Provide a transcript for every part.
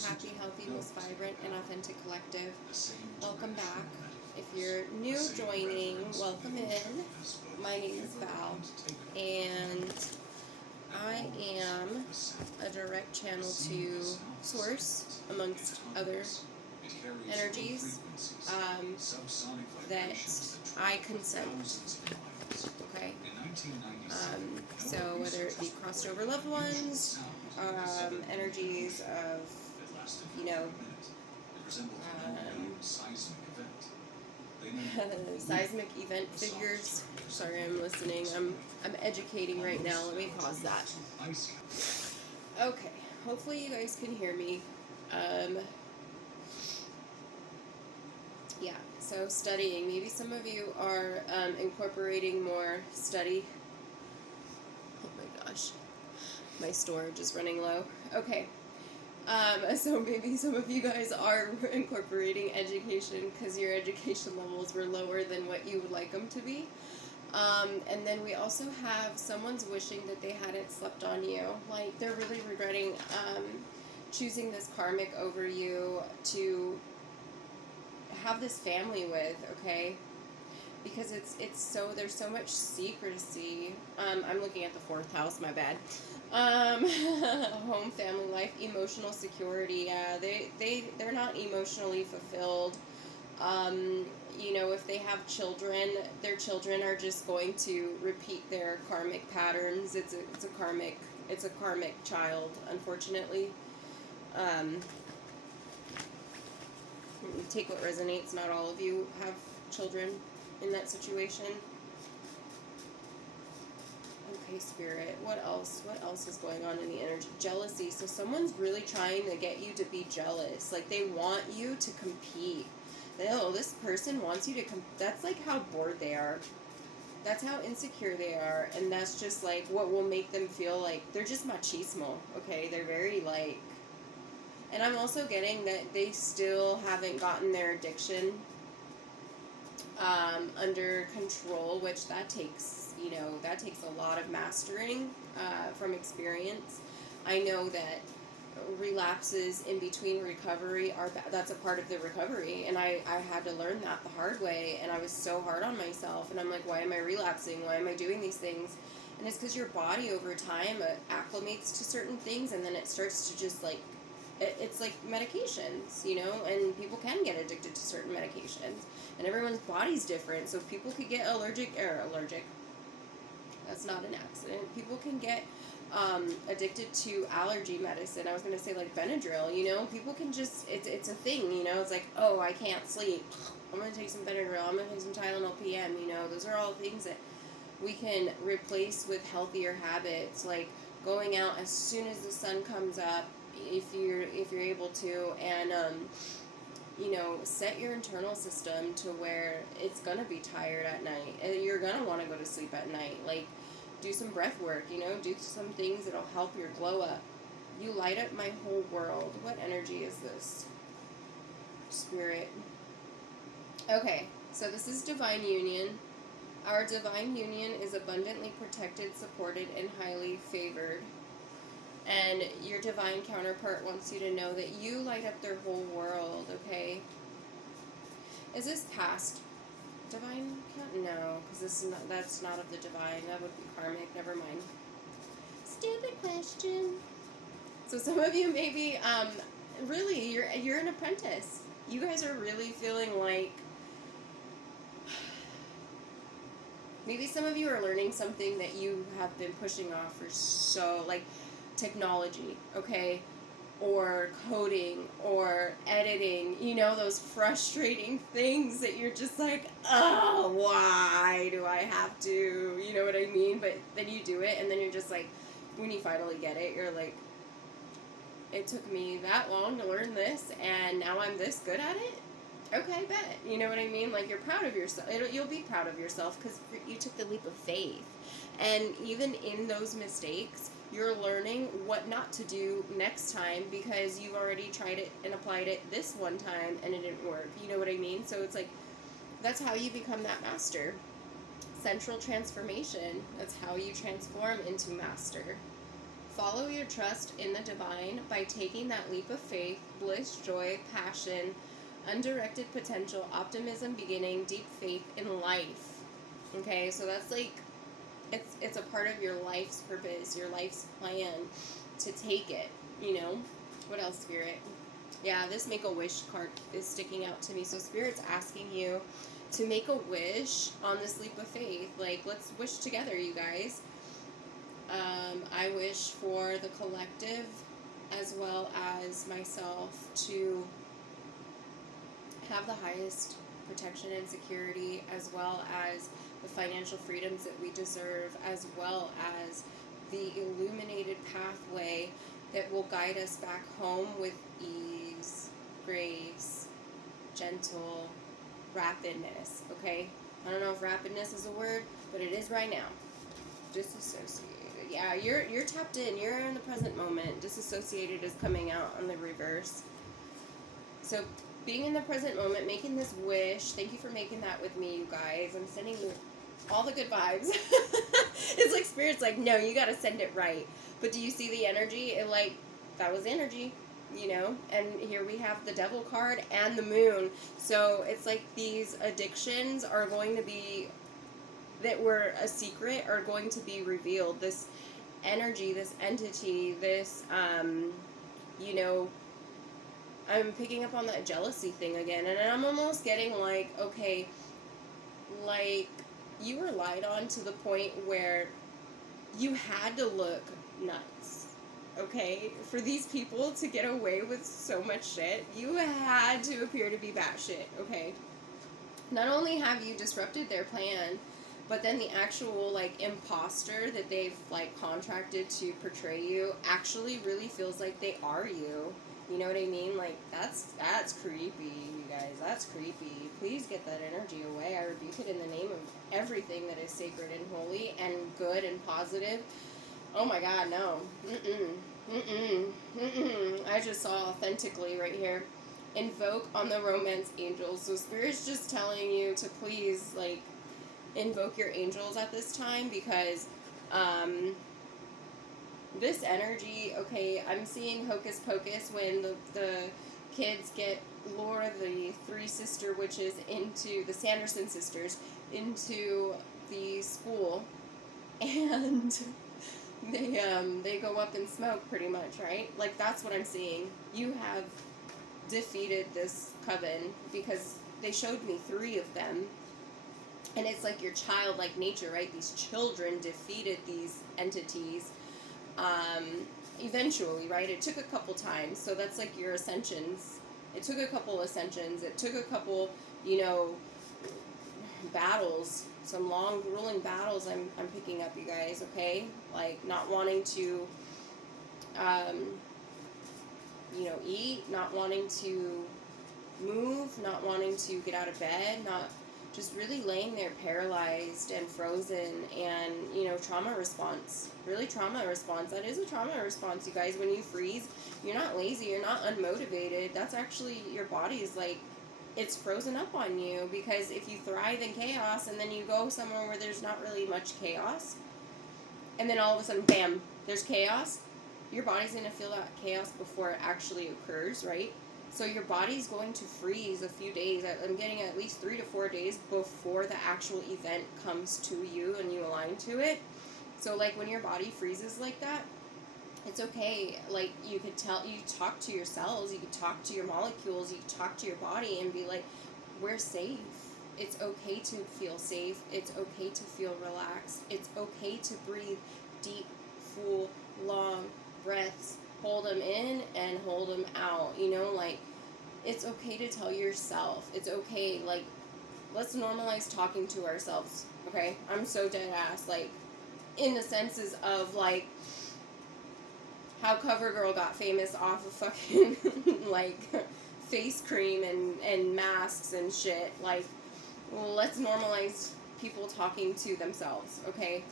happy, healthy, most vibrant, and authentic collective. Welcome back. If you're new joining, welcome in. My name is Val, and I am a direct channel to Source, amongst other energies that I consent. Okay? So whether it be crossed over loved ones, energies of, seismic event figures. Sorry, I'm listening. I'm educating right now. Let me pause that. Okay. Hopefully you guys can hear me. Yeah. So studying. Maybe some of you are incorporating more study. Oh my gosh. My storage is running low. Okay. So maybe some of you guys are incorporating education because your education levels were lower than what you would like them to be. And then we also have someone's wishing that they hadn't slept on you. Like, they're really regretting choosing this karmic over you to have this family with, okay? Because there's so much secrecy. I'm looking at the 4th house, my bad. Home, family life, emotional security. Yeah, they're not emotionally fulfilled. If they have children, their children are just going to repeat their karmic patterns. It's a karmic child, unfortunately. Take what resonates. Not all of you have children in that situation. Okay, Spirit. What else? What else is going on in the energy? Jealousy. So someone's really trying to get you to be jealous. Like, they want you to compete. This person wants you to that's like how bored they are. That's how insecure they are. And that's just like what will make them feel like they're just machismo. Okay, they're very like. And I'm also getting that they still haven't gotten their addiction under control, which that takes a lot of mastering from experience. I know that relapses in between recovery that's a part of the recovery, and I had to learn that the hard way, and I was so hard on myself, and I'm like, why am I relapsing? Why am I doing these things? And it's because your body over time acclimates to certain things, and then it starts to just like it's like medications, and people can get addicted to certain medications, and everyone's body's different, so people could get allergic. That's not an accident. People can get addicted to allergy medicine. I was going to say like Benadryl, people can just, it's a thing, it's like, oh, I can't sleep. I'm going to take some Benadryl. I'm going to take some Tylenol PM, those are all things that we can replace with healthier habits, like going out as soon as the sun comes up, if you're able to, and set your internal system to where it's going to be tired at night, and you're going to want to go to sleep at night. Like, do some breath work, do some things that'll help your glow up. You light up my whole world. What energy is this? Spirit. Okay, so this is divine union. Our divine union is abundantly protected, supported, and highly favored. And your divine counterpart wants you to know that you light up their whole world, okay? Is this past divine? No, because that's not of the divine. That would be karmic. Never mind. Stupid question. So some of you maybe, really, you're an apprentice. You guys are really feeling like, maybe some of you are learning something that you have been pushing off for like technology, okay? Or coding, or editing, those frustrating things that you're just like, oh, why do I have to, you know what I mean? But then you do it, and then you're just like, when you finally get it, you're like, it took me that long to learn this, and now I'm this good at it? Okay, bet. You know what I mean? Like, you're proud of yourself. You'll be proud of yourself because you took the leap of faith. And even in those mistakes, you're learning what not to do next time because you've already tried it and applied it this one time and it didn't work. You know what I mean? So it's like, that's how you become that master. Central transformation. That's how you transform into master. Follow your trust in the divine by taking that leap of faith, bliss, joy, passion, undirected potential, optimism, beginning, deep faith in life. Okay, so that's like, it's a part of your life's purpose, your life's plan to take it, you know? What else, Spirit? Yeah, this make a wish card is sticking out to me. So Spirit's asking you to make a wish on this leap of faith. Like, let's wish together, you guys. I wish for the collective as well as myself to have the highest protection and security, as well as the financial freedoms that we deserve, as well as the illuminated pathway that will guide us back home with ease, grace, gentle, rapidness, okay? I don't know if rapidness is a word, but it is right now. Disassociated. Yeah, you're tapped in. You're in the present moment. Disassociated is coming out on the reverse. So being in the present moment, making this wish. Thank you for making that with me, you guys. I'm sending you all the good vibes. It's like Spirit's like, no, you got to send it right. But do you see the energy? It like, that was energy, you know? And here we have the Devil card and the Moon. So it's like these addictions are going to be, that were a secret, are going to be revealed. This energy, this entity, this, you know, I'm picking up on that jealousy thing again. And I'm almost getting like, okay, like, you were lied on to the point where you had to look nuts, okay? For these people to get away with so much shit, you had to appear to be batshit, okay? Not only have you disrupted their plan, but then the actual, like, imposter that they've, like, contracted to portray you actually really feels like they are you. You know what I mean? Like, that's creepy, you guys. That's creepy. Please get that energy away. I rebuke it in the name of everything that is sacred and holy and good and positive. Oh my God, no. I just saw authentically right here. Invoke on the romance angels. So Spirit's just telling you to please, like, invoke your angels at this time, because this energy, okay, I'm seeing hocus pocus when the kids lure the three sister witches into, the Sanderson sisters, into the school, and they go up in smoke pretty much, right? Like, that's what I'm seeing. You have defeated this coven, because they showed me 3 of them. And it's like your childlike nature, right? These children defeated these entities eventually, right? It took a couple times. So that's like your ascensions. It took a couple ascensions. It took a couple, you know, battles. Some long, grueling battles I'm picking up, you guys, okay? Like, not wanting to, you know, eat, not wanting to move, not wanting to get out of bed, not just really laying there paralyzed and frozen, and, you know, trauma response. Really trauma response. That is a trauma response, you guys. When you freeze, you're not lazy, you're not unmotivated. That's actually, your body is like, it's frozen up on you, because if you thrive in chaos and then you go somewhere where there's not really much chaos, and then all of a sudden, bam, there's chaos, your body's going to feel that chaos before it actually occurs, right? So your body's going to freeze a few days. I'm getting at least 3 to 4 days before the actual event comes to you and you align to it. So, like, when your body freezes like that, it's okay. Like, you could talk to your cells, you could talk to your molecules, you could talk to your body and be like, we're safe. It's okay to feel safe. It's okay to feel relaxed. It's okay to breathe deep, full, long breaths. Hold them in and hold them out. You know, like, it's okay to tell yourself. It's okay. Like, let's normalize talking to ourselves, okay? I'm so dead ass. Like, in the senses of, like, how CoverGirl got famous off of fucking, like, face cream and masks and shit. Like, well, let's normalize people talking to themselves, okay?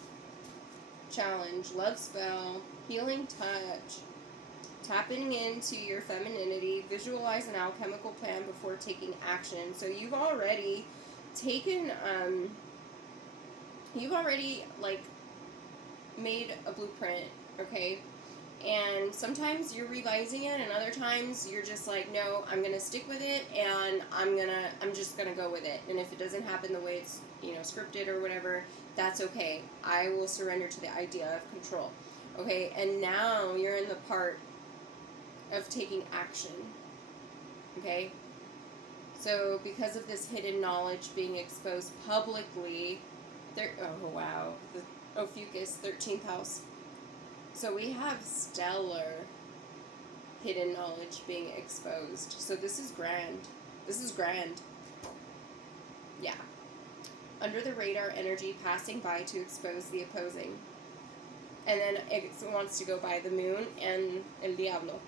Challenge, love spell, healing touch, tapping into your femininity, visualize an alchemical plan before taking action. So you've already taken, like, made a blueprint, okay? And sometimes you're revising it, and other times you're just like, no, I'm gonna stick with it, and I'm just gonna go with it. And if it doesn't happen the way it's, scripted or whatever, that's okay. I will surrender to the idea of control. Okay, and now you're in the part of taking action. Okay, so because of this hidden knowledge being exposed publicly, oh wow, the Ophuicous 13th house. So we have stellar hidden knowledge being exposed. So this is grand. This is grand. Yeah. Under the radar energy passing by to expose the opposing. And then it wants to go by the moon and El Diablo.